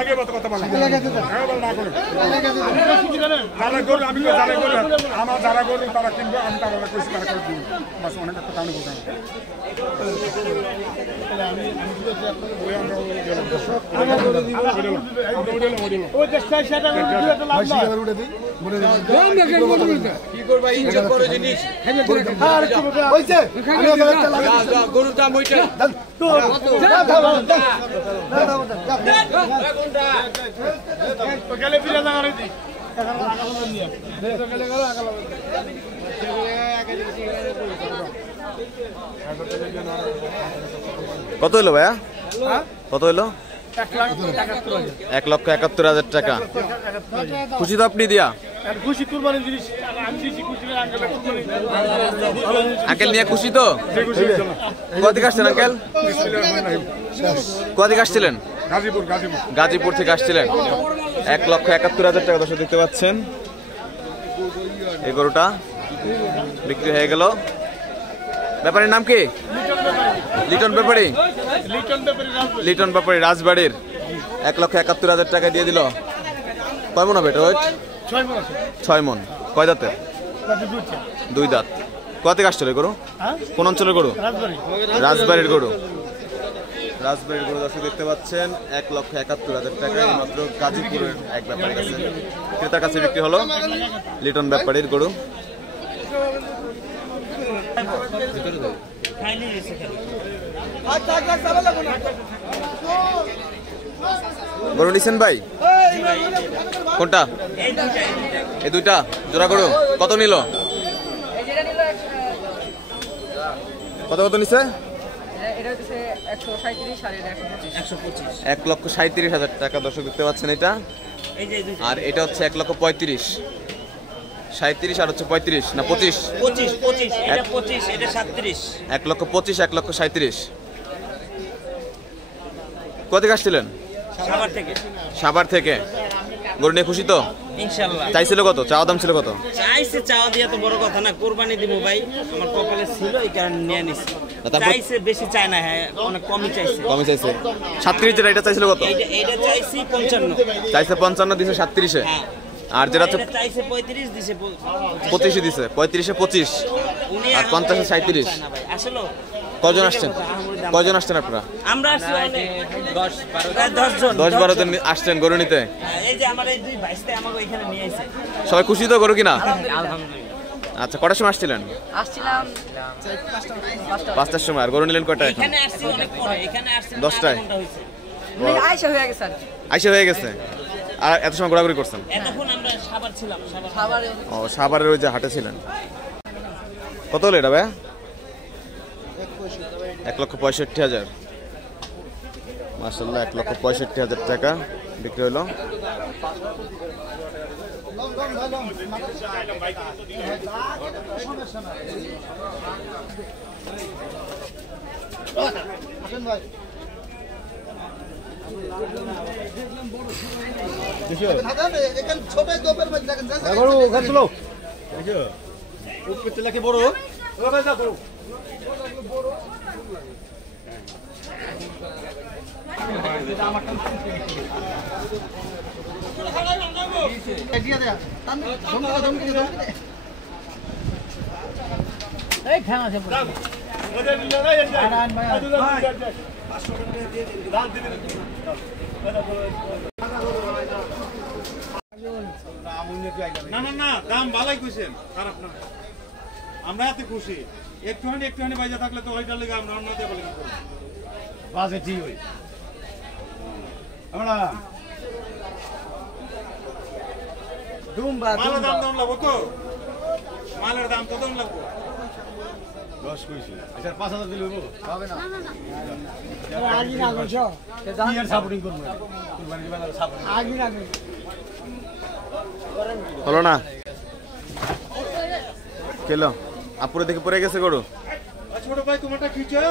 আগে কথা বলা যারা গরু আমি যারা গরু আমার যারা গরু তারা কিনবে আমি তারা কইছি তারা করে দিব বাস অনেক কথা আমি বলতাম গরুর দাম ওইটা কত হইলো ভাইয়া কত হইলো 1,71,000 টাকা খুশি তো আপনি দিয়া আঙ্কেল নিয়ে খুশি তো কোথেকে আসছেন আঙ্কেল কোথেকে আসছিলেন গাজীপুর থেকে আসছিলেন 1,71,000 টাকা দর্শক দেখতে পাচ্ছেন এই গরুটা বিক্রি হয়ে গেল ব্যাপারীর নাম কি লিটন ব্যাপারী লিটন ব্যাপারী রাজবাড়ির 1,71,000 টাকা দিয়ে দিল কয় মন হবে এটা 6 মন কয় দাঁতে 2 দাঁত কোথা থেকে আসছিল গরু কোন অঞ্চলের গরু রাজবাড়ির গরু দর্শক দেখতে পাচ্ছেন 1,71,000 টাকা মাত্র গাজীপুরের এক ব্যাপারীর কাছে ক্রেতার কাছে বিক্রি হলো লিটন ব্যাপারীর গরু গরু নিছেন ভাই কোনটা এই দুইটা জোড়া গরু কত নিল কত নিছে 1,37,000 টাকা দর্শক দেখতে পাচ্ছেন এটা আর এটা হচ্ছে 1,35,000 37 আর হচ্ছে 35 না 25 এটা 25 এটা 37 1,25,000 1,37,000 কোথা থেকে আসছিলেন সাভার থেকে গরু নিয়ে খুশি তো ইনশাআল্লাহ চাইছিল কত চাওয়া দাম ছিল কত চাওয়া দিয়া তো বড় কথা না কুরবানি দিব ভাই আমার কপালে ছিল এই কারণে নিয়ে নিছি চাইছে বেশি চায় না হ্যাঁ অনেক কমই চাইছে 37 যেটা এটা চাইছিল কত এটা চাইছি 55 চাইছে 55 দিছে 37 এ আর যেটা চাইছে 35 দিছে 25 দিছে 35 এ 25 আর 50 এ 37 আসলে কয়জন আসছেন আপনারা আমরা আসছি অনেক 10-12 জন আসছেন গরু নিতে এই যে আমার এই দুই ভাইস্তে আমাকে এখানে নিয়ে আইছে সবাই খুশি তো গরু কিনা আলহামদুলিল্লাহ আচ্ছা কটার সময় আসছিলাম 5টার সময় আর গরু নিলেন কয়টা এখানে আসছি অনেক পরে এখানে আসছি 10টায় আইসা হয়ে গেছে আর এত সময় ঘোরাঘুরি করছেন এতক্ষণ আমরা সাভার ছিলাম সাভারের ওই যে হাটে ছিলেন কত হলো এটা ভাই 1,65,000 মাশাআল্লাহ 1,65,000 টাকা বিক্রি হলো। না না না দাম ভালোই কইছেন, খারাপ না। আমরা এত খুশি, একটুখানি বাইজা থাকলে তো ওইটার লেগে আমরা অন্য দিয়ে বলে কি করব। বাজে ঠিক হই আমরা মালের দাম লাগবো তো, মালের দাম তো দাম লাগবো 10 কইছি। আচ্ছা 5,000 দিলে হবে না? আগে না গো কি আর সাপোর্টিং করব, কুরবানি দিবা না সাপোর্টিং আগে না হলো না কেলো আপুরে দেখে পড়ে গেছে গরু। ছোট ভাই তোমারটা খিচা